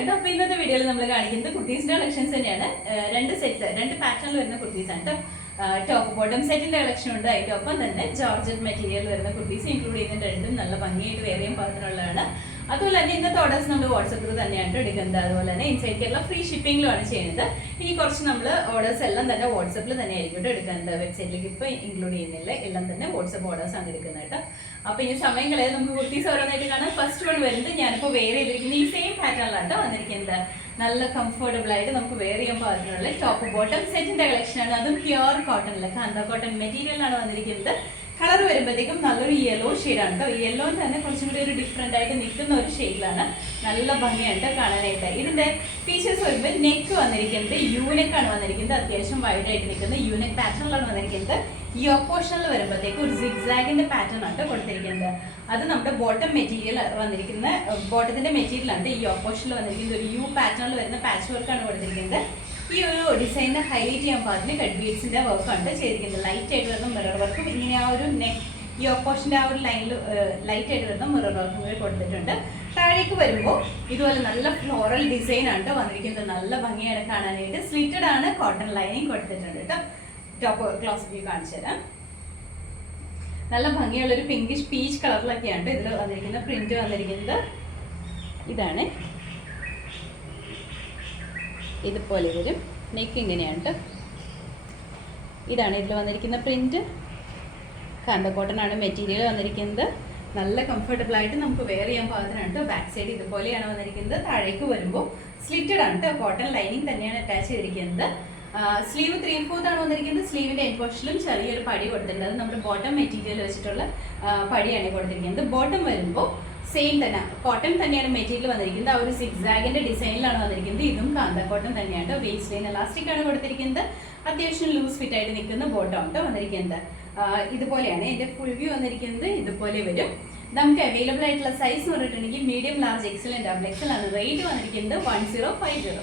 കേട്ടോ. അപ്പോൾ ഇന്നത്തെ വീഡിയോയിൽ നമ്മൾ കാണിക്കുന്നത് കുർത്തീസിന്റെ കളക്ഷൻസ് തന്നെയാണ്. രണ്ട് പാറ്റേണിൽ വരുന്ന കുർത്തീസ് ആണ് കേട്ടോ. ടോപ്പ് ബോട്ടം സെറ്റിന്റെ കളക്ഷൻ ഉണ്ട്. അതിന്റെ ഒപ്പം തന്നെ ജോർജറ്റ് മെറ്റീരിയൽ വരുന്ന കുർത്തീസ് ഇൻക്ലൂഡ് ചെയ്യുന്ന രണ്ടും നല്ല ഭംഗിയായിട്ട് വേറെയും പാകത്തിനുള്ളതാണ്. അതുപോലെ തന്നെ ഇന്നത്തെ ഓർഡേഴ്സ് നമ്മൾ വാട്സപ്പിൽ തന്നെയാണ് എടുക്കുന്നത്. അതുപോലെ തന്നെ ഇൻസൈഡ് കേരള ഫ്രീ ഷിപ്പിംഗിലുമാണ് ചെയ്യുന്നത്. ഇനി കുറച്ച് നമ്മൾ ഓർഡേഴ്സ് എല്ലാം തന്നെ വാട്സപ്പിൽ തന്നെ ആയിരിക്കും എടുക്കുന്നത്. വെബ്സൈറ്റിലേക്ക് ഇപ്പോൾ ഇൻക്ലൂഡ് ചെയ്യുന്നില്ല, എല്ലാം തന്നെ വാട്സപ്പ് ഓർഡേഴ്സ് ആണ് എടുക്കുന്നത് കേട്ടോ. അപ്പോൾ ഇനി സമയം കളയാതെ നമുക്ക് കുർത്തീസ് ഓരോന്നായിട്ട് കാണാം. ഫസ്റ്റ് വൺ വരുന്നത് ഞാനിപ്പോൾ വെയർ ചെയ്തിരിക്കുന്ന ഈ സെയിം പാറ്റേണിലാണ് വന്നിരിക്കുന്നത്. നല്ല കംഫർട്ടബിൾ ആയിട്ട് നമുക്ക് വെയർ ചെയ്യാൻ പാകത്തിനുള്ള ടോപ്പ് ബോട്ടം സെറ്റിന്റെ കളക്ഷൻ ആണ്. അതും പ്യുവർ കോട്ടണിൽ കാന്ത കോട്ടൺ മെറ്റീരിയലാണ് വന്നിരിക്കുന്നത്. കളർ വരുമ്പോഴത്തേക്കും നല്ലൊരു യെല്ലോ ഷെയ്ഡാണ് കേട്ടോ. യെല്ലോ തന്നെ കുറച്ചും കൂടി ഒരു ഡിഫറെൻ്റ് ആയിട്ട് നിൽക്കുന്ന ഒരു ഷെയ്ഡിലാണ്. നല്ല ഭംഗിയായിട്ട് കാണാനായിട്ട്. ഇതിന്റെ ഫീച്ചേഴ്സ് വരുമ്പോൾ നെക്ക് വന്നിരിക്കുന്നത് യൂനെക്കാണ് വന്നിരിക്കുന്നത്. അത്യാവശ്യം വൈഡ് ആയിട്ട് നിൽക്കുന്ന യൂനെക്ക് പാറ്റേണിലാണ് വന്നിരിക്കുന്നത്. ഈ ഓപ്പോഷനിൽ വരുമ്പോഴത്തേക്കും ഒരു സിഗ്സാഗിന്റെ പാറ്റേൺ ആണ് കൊടുത്തിരിക്കുന്നത്. അത് നമ്മുടെ ബോട്ടം മെറ്റീരിയൽ വന്നിരിക്കുന്ന ബോട്ടത്തിന്റെ മെറ്റീരിയലാണ്. ഈ ഓപ്പോഷനിൽ വന്നിരിക്കുന്നത് ഒരു യു പാറ്റേണിൽ വരുന്ന പാച്ച് വർക്കാണ് കൊടുത്തിരിക്കുന്നത്. ഈ ഒരു ഡിസൈനിനെ ഹൈലൈറ്റ് ചെയ്യാൻ പാകത്തിന് കട്ട് ബീഡ്സിന്റെ വർക്കാണ് ചെയ്തിരിക്കുന്നത്. ലൈറ്റ് ആയിട്ട് വരുന്ന മിറർ വർക്കും ഇങ്ങനെ ആ ഒരു നെക്ക് ഈ ഓപ്പോഷന്റെ ആ ഒരു ലൈനിൽ ലൈറ്റ് ആയിട്ട് വരുന്ന മിറർ വർക്കും കൂടി കൊടുത്തിട്ടുണ്ട്. താഴേക്ക് വരുമ്പോൾ ഇതുപോലെ നല്ല ഫ്ലോറൽ ഡിസൈൻ ആണ് വന്നിരിക്കുന്നത്. നല്ല ഭംഗിയാണ് കാണാനായിട്ട്. സ്ലിറ്റഡ് ആണ്, കോട്ടൺ ലൈനിങ് കൊടുത്തിട്ടുണ്ട് കേട്ടോ. ടോപ്പ് ക്ലോസ് വ്യൂ കാണിച്ചു തരാം. നല്ല ഭംഗിയുള്ള ഒരു പിങ്കിഷ് പീച്ച് കളറിലൊക്കെയാണ് ഇതിൽ വന്നിരിക്കുന്ന പ്രിന്റ് വന്നിരിക്കുന്നത്. ഇതാണ്, ഇതുപോലെ വരും. നെക്ക് ഇങ്ങനെയാണ്. ഇതാണ് ഇതിൽ വന്നിരിക്കുന്ന പ്രിന്റ്. കാന്ത കോട്ടൺ ആണ് മെറ്റീരിയൽ വന്നിരിക്കുന്നത്. നല്ല കംഫർട്ടബിൾ ആയിട്ട് നമുക്ക് വെയർ ചെയ്യാൻ പാകത്തിനാണ്. ബാക്ക് സൈഡ് ഇതുപോലെയാണ് വന്നിരിക്കുന്നത്. താഴേക്ക് വരുമ്പോൾ സ്ലിറ്റഡ് ആണ്. കോട്ടൺ ലൈനിങ് തന്നെയാണ് അറ്റാച്ച് ചെയ്തിരിക്കുന്നത്. സ്ലീവ് 3/4 ആണ് വന്നിരിക്കുന്നത്. സ്ലീവിന്റെ എൻഡ് പോർഷനിലും ചെറിയൊരു പടി കൊടുത്തിട്ടുണ്ട്. അത് നമ്മുടെ ബോട്ടം മെറ്റീരിയൽ വെച്ചിട്ടുള്ള പടിയാണ് കൊടുത്തിരിക്കുന്നത്. ബോട്ടം വരുമ്പോൾ സെയിം തന്നെ കോട്ടൺ തന്നെയാണ് മെറ്റീരിയൽ വന്നിരിക്കുന്നത്. ആ ഒരു സിക്സാഗിന്റെ ഡിസൈനിലാണ് വന്നിരിക്കുന്നത്. ഇതും കാന്ത കോട്ടൺ തന്നെയാണ്. വേസ്റ്റ് ലൈൻ എലാസ്റ്റിക് ആണ് കൊടുത്തിരിക്കുന്നത്. അത്യാവശ്യം ലൂസ് ഫിറ്റ് ആയിട്ട് നിൽക്കുന്ന ബോട്ടം ആണ് വന്നിരിക്കുന്നത്. ഇതുപോലെയാണ് ഇതിന്റെ ഫുൾ വ്യൂ വന്നിരിക്കുന്നത്. ഇതുപോലെ വരും. നമുക്ക് അവൈലബിൾ ആയിട്ടുള്ള സൈസ് എന്ന് പറഞ്ഞിട്ടുണ്ടെങ്കിൽ medium, large, Excel and double XL ആണ്. റേറ്റ് വന്നിരിക്കുന്നത് 1050.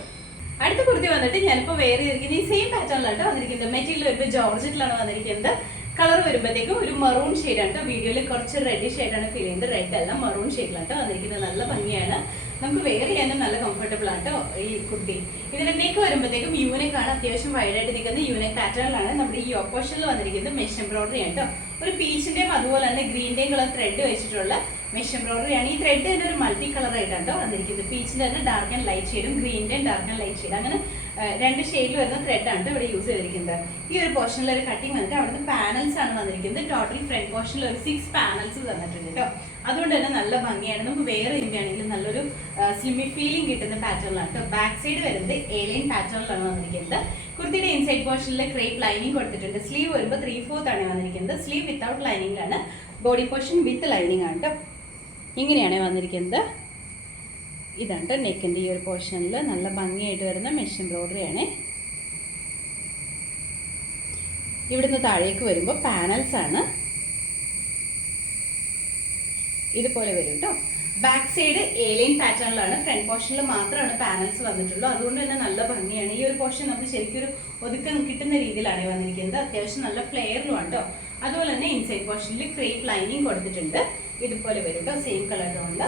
അടുത്ത കുർത്തി വന്നിട്ട് ഞാനിപ്പോൾ വെയർ ചെയ്തിരിക്കുന്നത് ഈ സെയിം പാറ്റേണിലാണ് വന്നിരിക്കുന്നത്. മെറ്റീരിയൽ വരുമ്പോൾ ജോർജറ്റിലാണ് വന്നിരിക്കുന്നത്. കളർ വരുമ്പോഴത്തേക്കും ഒരു മറൂൺ ഷെയ്ഡാണ്. വീഡിയോയിൽ കുറച്ച് റെഡ് ഷെയ്ഡാണ് ഫീൽ ചെയ്യുന്നത്. റെഡ് അല്ല, മറൂൺ ഷെയ്ഡിലാണ് വന്നിരിക്കുന്നത്. നല്ല ഭംഗിയാണ്, നമുക്ക് വെയർ ചെയ്യാനും നല്ല കംഫർട്ടബിൾ ആണ് ഈ കുർത്തി. ഇതിന്റെ നെക്ക് വരുമ്പോഴത്തേക്കും യൂനെക്കാണ്. അത്യാവശ്യം വൈഡായിട്ട് നിൽക്കുന്ന യൂനെക്ക് പാറ്റേണിലാണ് നമ്മുടെ ഈ ഓപ്പോഷനിൽ വന്നിരിക്കുന്നത്. മെഷ് എംബ്രോയിഡറി ആണ് കേട്ടോ. ഒരു പീച്ചിന്റെയും അതുപോലെ തന്നെ ഗ്രീന്റെയും കളർ ത്രെഡ് വെച്ചിട്ടുള്ള മെഷ് എംബ്രോയിഡറി ആണ്. ഈ ത്രെഡ് തന്നെ ഒരു മൾട്ടി കളർ ആയിട്ടാണ് വന്നിരിക്കുന്നത്. പീച്ചിന്റെ തന്നെ ഡാർക്ക് ആൻഡ് ലൈറ്റ് ഷെയ്ഡും ഗ്രീന്റെയും ഡാർക്ക് ആൻഡ് ലൈറ്റ് ഷെയ്ഡ്, അങ്ങനെ രണ്ട് ഷെയ്ഡിൽ വരുന്ന ത്രെഡ് ആണ് ഇവിടെ യൂസ് ചെയ്തിരിക്കുന്നത്. ഈ ഒരു പോർഷനിൽ ഒരു കട്ടിങ് വന്നിട്ട് അവിടുത്തെ പാനൽസ് ആണ് വന്നിരിക്കുന്നത്. ടോട്ടൽ ഫ്രണ്ട് പോർഷനിൽ ഒരു 6 പാനൽസ് തന്നിട്ടുണ്ട് കേട്ടോ. അതുകൊണ്ട് തന്നെ നല്ല ഭംഗിയാണ്. നമുക്ക് വേറെ ചെയ്യുകയാണെങ്കിൽ നല്ലൊരു സ്ലിമ്മി ഫീലിംഗ് കിട്ടുന്ന പാറ്റേണിലാണ് കേട്ടോ. ബാക്ക് സൈഡ് വരുന്നത് ഏലിയൻ പാറ്റേണിലാണ് വന്നിരിക്കുന്നത്. കുർത്തിയുടെ ഇൻസൈഡ് പോർഷനിൽ ക്രേപ്പ് ലൈനിങ് കൊടുത്തിട്ടുണ്ട്. സ്ലീവ് വരുമ്പോൾ 3/4 ആണ് വന്നിരിക്കുന്നത്. സ്ലീവ് വിത്തൗട്ട് ലൈനിങ് ആണ്. ബോഡി പോർഷൻ വിത്ത് ലൈനിങ് ആണ് കേട്ടോ. ഇങ്ങനെയാണ് വന്നിരിക്കുന്നത്. ഇതാണ് നെക്കിൻ്റെ ഈ ഒരു പോർഷനിൽ നല്ല ഭംഗിയായിട്ട് വരുന്ന മെഷ് എംബ്രോയിഡറി ആണ്. ഇവിടുന്ന് താഴേക്ക് വരുമ്പോൾ പാനൽസ് ആണ്. ഇതുപോലെ വരും കേട്ടോ. ബാക്ക് സൈഡ് ഏലിയൻ പാറ്റേണിലാണ്. ഫ്രണ്ട് പോർഷനിൽ മാത്രമാണ് പാനൽസ് വന്നിട്ടുള്ളൂ. അതുകൊണ്ട് തന്നെ നല്ല ഭംഗിയാണ്. ഈ ഒരു പോർഷൻ നമുക്ക് ശരിക്കും ഒരു ഒതുക്കം കിട്ടുന്ന രീതിയിലാണ് വന്നിരിക്കുന്നത്. അത്യാവശ്യം നല്ല ഫ്ലെയറിലും ആണ് കേട്ടോ. അതുപോലെ തന്നെ ഇൻസൈഡ് പോർഷനിൽ ക്രേപ്പ് ലൈനിങ് കൊടുത്തിട്ടുണ്ട്. ഇതുപോലെ വരും കേട്ടോ. Same colour ടോണില്.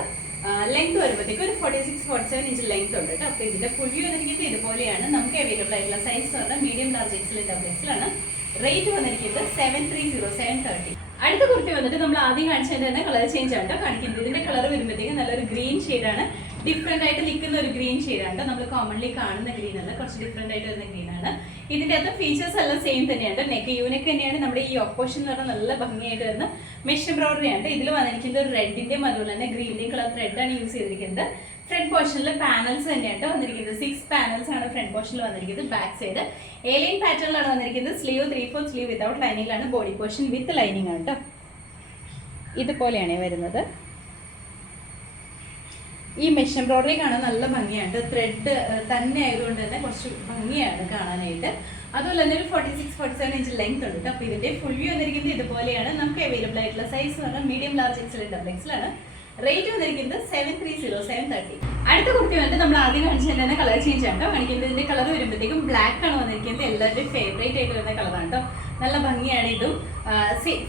ലെങ്ത് വരുമ്പോഴത്തേക്ക് ഒരു 46-47 ഇഞ്ച് ലെങ്ത് ഉണ്ട് കേട്ടോ. അപ്പോൾ ഇതിന്റെ ഫുൾ വ്യൂ വന്നിരിക്കുന്നത് ഇതുപോലെയാണ്. നമുക്ക് അവൈലബിൾ ആയിട്ടുള്ള സൈസ് പറഞ്ഞാൽ medium, large, XL, double XL ആണ്. റേറ്റ് വന്നിരിക്കുന്നത് 730, 730. അടുത്ത കുർത്തി വന്നിട്ട് നമ്മൾ ആദ്യം കാണിച്ചതിന്റെ തന്നെ കളർ ചേഞ്ച് ആണ് കാണിക്കുന്നത്. ഇതിന്റെ കളർ വരുമ്പോഴത്തേക്കും നല്ലൊരു ഗ്രീൻ ഷെയ്ഡാണ്. ഡിഫറെന്റ് ആയിട്ട് നിൽക്കുന്ന ഒരു ഗ്രീൻ ഷെയ്ഡാണ്. നമ്മൾ കോമൺലി കാണുന്ന ഗ്രീൻ അല്ല, കുറച്ച് ഡിഫറെന്റ് ആയിട്ട് വരുന്ന ഗ്രീൻ ആണ്. ഇതിന്റെ അകത്ത് ഫീച്ചേഴ്സ് എല്ലാം സെയിം തന്നെയാണ്. നെക്ക് യൂനെക്ക് തന്നെയാണ്. നമ്മുടെ ഈ ഓപ്പോഷൻ എന്ന് പറഞ്ഞാൽ നല്ല ഭംഗിയായിട്ട് വരുന്ന മെഷ് എംബ്രോയിഡറി ആണ്. ഇതിൽ വന്നിരിക്കുന്നത് ഒരു റെഡിന്റെയും അതുപോലെ തന്നെ ഗ്രീന്റെയും കളർ ത്രെഡാണ് യൂസ് ചെയ്തിരിക്കുന്നത്. ഫ്രണ്ട് പോർഷനിൽ പാനൽസ് തന്നെയാണ് വന്നിരിക്കുന്നത്. 6 പാനൽസ് ആണ് ഫ്രണ്ട് പോർഷനിൽ വന്നിരിക്കുന്നത്. ബാക്ക് സൈഡ് ഏലിയൻ പാറ്റേണിലാണ് വന്നിരിക്കുന്നത്. സ്ലീവ് 3/4 സ്ലീവ് വിത്തൗട്ട് ലൈനിങ്ങിലാണ്. ബോഡി പോർഷൻ വിത്ത് ലൈനിങ് ആണ് കേട്ടോ. ഇതുപോലെയാണ് വരുന്നത്. ഈ മെഷ് എംബ്രോയിഡറി കാണാൻ നല്ല ഭംഗിയാണ്. ത്രെഡ് തന്നെ ആയതുകൊണ്ട് തന്നെ കുറച്ച് ഭംഗിയാണ് കാണാനായിട്ട്. അതുപോലെ തന്നെ ഒരു 46-47 ഇഞ്ച് ലെങ്ത് ഉണ്ട് കേട്ടോ. അപ്പോൾ ഇതിന്റെ ഫുൾ വ്യൂ വന്നിരിക്കുന്നത് ഇതുപോലെയാണ്. നമുക്ക് അവൈലബിൾ ആയിട്ടുള്ള സൈസ് എന്ന് പറഞ്ഞാൽ medium, large, XL, double XL ആണ്. റേറ്റ് വന്നിരിക്കുന്നത് 730, 730. അടുത്ത കുർത്തി വന്നിട്ട് നമ്മൾ ആദ്യം കാണിച്ചതിൽ തന്നെ കളർ ചേഞ്ച് ആണ് കാണിക്കുന്നത്. ഇതിന്റെ കളർ വരുമ്പോഴത്തേക്കും ബ്ലാക്ക് ആണ് വന്നിരിക്കുന്നത്. എല്ലാവരുടെയും ഫേവറേറ്റ് ആയിട്ട് വരുന്ന കളറാണ് കേട്ടോ. നല്ല ഭംഗിയാണ് ഇതും.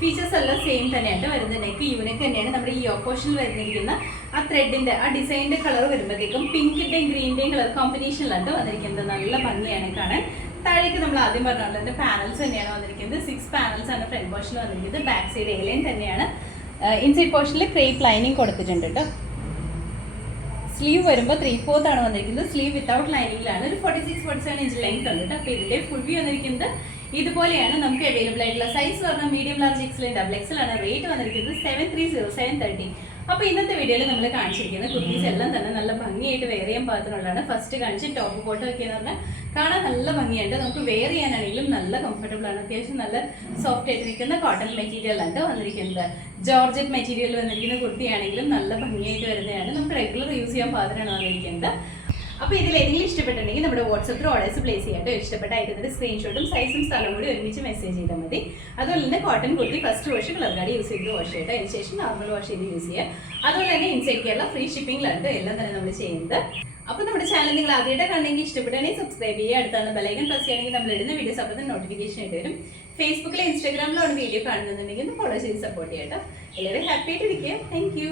ഫീച്ചേഴ്സ് എല്ലാം സെയിം തന്നെയാണ് വരുന്നത്. നെക്ക് യൂണിക്ക് തന്നെയാണ്. നമ്മുടെ ഈ യോക്കോഷനിൽ വരുന്നിരിക്കുന്ന ആ ത്രെഡിന്റെ ആ ഡിസൈനിന്റെ കളർ വരുമ്പോഴത്തേക്കും പിങ്കിന്റെയും ഗ്രീനിന്റെയും കളർ കോമ്പിനേഷനിലാണ് വന്നിരിക്കുന്നത്. നല്ല ഭംഗിയാണ് കാണാൻ. താഴേക്ക് നമ്മൾ ആദ്യം പറഞ്ഞ പാനൽസ് തന്നെയാണ് വന്നിരിക്കുന്നത്. 6 പാനൽസ് ആണ് ഫ്രണ്ട് പോർഷനിൽ വന്നിരിക്കുന്നത്. ബാക്ക് സൈഡ് എലൈൻ തന്നെയാണ്. ഇൻസൈഡ് പോർഷനിൽ ക്രേപ്പ് ലൈനിങ് കൊടുത്തിട്ടുണ്ട് കേട്ടോ. സ്ലീവ് വരുമ്പോൾ 3/4 ആണ് വന്നിരിക്കുന്നത്. സ്ലീവ് വിത്തൗട്ട് ലൈനിങ്ങിലാണ്. ഒരു 46-47 ഇഞ്ച് ലെങ്ത് ഉണ്ട് കേട്ടോ. അപ്പോൾ ഇതിന്റെ ഫുൾ വ്യൂ വന്നിരിക്കുന്നത് ഇതുപോലെയാണ്. നമുക്ക് അവൈലബിൾ ആയിട്ടുള്ള സൈസ് പറഞ്ഞാൽ medium, large, XL, double XL ആണ്. റേറ്റ് വന്നിരിക്കുന്നത് 730, 730. അപ്പോൾ ഇന്നത്തെ വീഡിയോയിൽ നമ്മൾ കാണിച്ചിരിക്കുന്ന കുർത്തീസ് എല്ലാം തന്നെ നല്ല ഭംഗിയായിട്ട് വെയർ ചെയ്യാൻ പാകത്തിനുള്ളതാണ്. ഫസ്റ്റ് കാണിച്ച് ടോപ്പ് ബോട്ടം ഒക്കെ എന്ന് പറഞ്ഞാൽ കാണാൻ നല്ല ഭംഗിയുണ്ട്. നമുക്ക് വെയർ ചെയ്യാനാണെങ്കിലും നല്ല കംഫർട്ടബിൾ ആണ്. അത്യാവശ്യം നല്ല സോഫ്റ്റ് ആയിട്ട് നിൽക്കുന്ന കോട്ടൺ മെറ്റീരിയലാണ് വന്നിരിക്കുന്നത്. ജോർജറ്റ് മെറ്റീരിയൽ വന്നിരിക്കുന്ന കുർത്തിയാണെങ്കിലും നല്ല ഭംഗിയായിട്ട് വരുന്നതാണ്. നമുക്ക് റെഗുലർ യൂസ് ചെയ്യാൻ പാകത്തിനാണ് വന്നിരിക്കുന്നത്. അപ്പോൾ ഇതിൽ ഏതെങ്കിലും ഇഷ്ടപ്പെട്ടിട്ടുണ്ടെങ്കിൽ നമ്മുടെ വാട്സപ്പിൽ ഓർഡേഴ്സ് പ്ലേസ് ചെയ്യാട്ടോ. ഇഷ്ടപ്പെട്ട ഐറ്റത്തിന്റെ സ്ക്രീൻഷോട്ടും സൈസും സ്ഥലവും കൂടി ഒരുമിച്ച് മെസ്സേജ് ചെയ്താൽ മതി. അതുപോലെ തന്നെ cotton kurti first wash colour card use ചെയ്ത് വാഷ് ചെയ്യട്ടോ. അതിന് ശേഷം നോർമൽ വാഷ് ചെയ്ത് യൂസ് ചെയ്യുക. അതുപോലെ തന്നെ ഇൻസൈഡ് കേരള ഫ്രീ ഷിപ്പിംഗിലാണ് എല്ലാം തന്നെ നമ്മൾ ചെയ്യുന്നത്. അപ്പോൾ നമ്മുടെ ചാനൽ നിങ്ങൾ ആദ്യമായിട്ട് കണ്ടെങ്കിൽ ഇഷ്ടപ്പെട്ടാണെങ്കിൽ സബ്സ്ക്രൈബ് ചെയ്യുക. അടുത്താണ് ബെലൈക്കൺ പ്രസ് ചെയ്യുകയാണെങ്കിൽ നമ്മൾ ഇടുന്ന വീഡിയോസ് അപ്പോൾ തന്നെ നോട്ടിഫിക്കേഷൻ ആയിട്ട് വരും. ഫേസ്ബുക്കിലും ഇൻസ്റ്റാഗ്രാമിലാണ് വീഡിയോ കാണുന്നുണ്ടെങ്കിൽ ഒന്ന് ഫോളോ ചെയ്ത് സപ്പോർട്ട് ചെയ്യാട്ടോ. എല്ലാവരും ഹാപ്പി ആയിട്ട് ഇരിക്കുക. Thank you.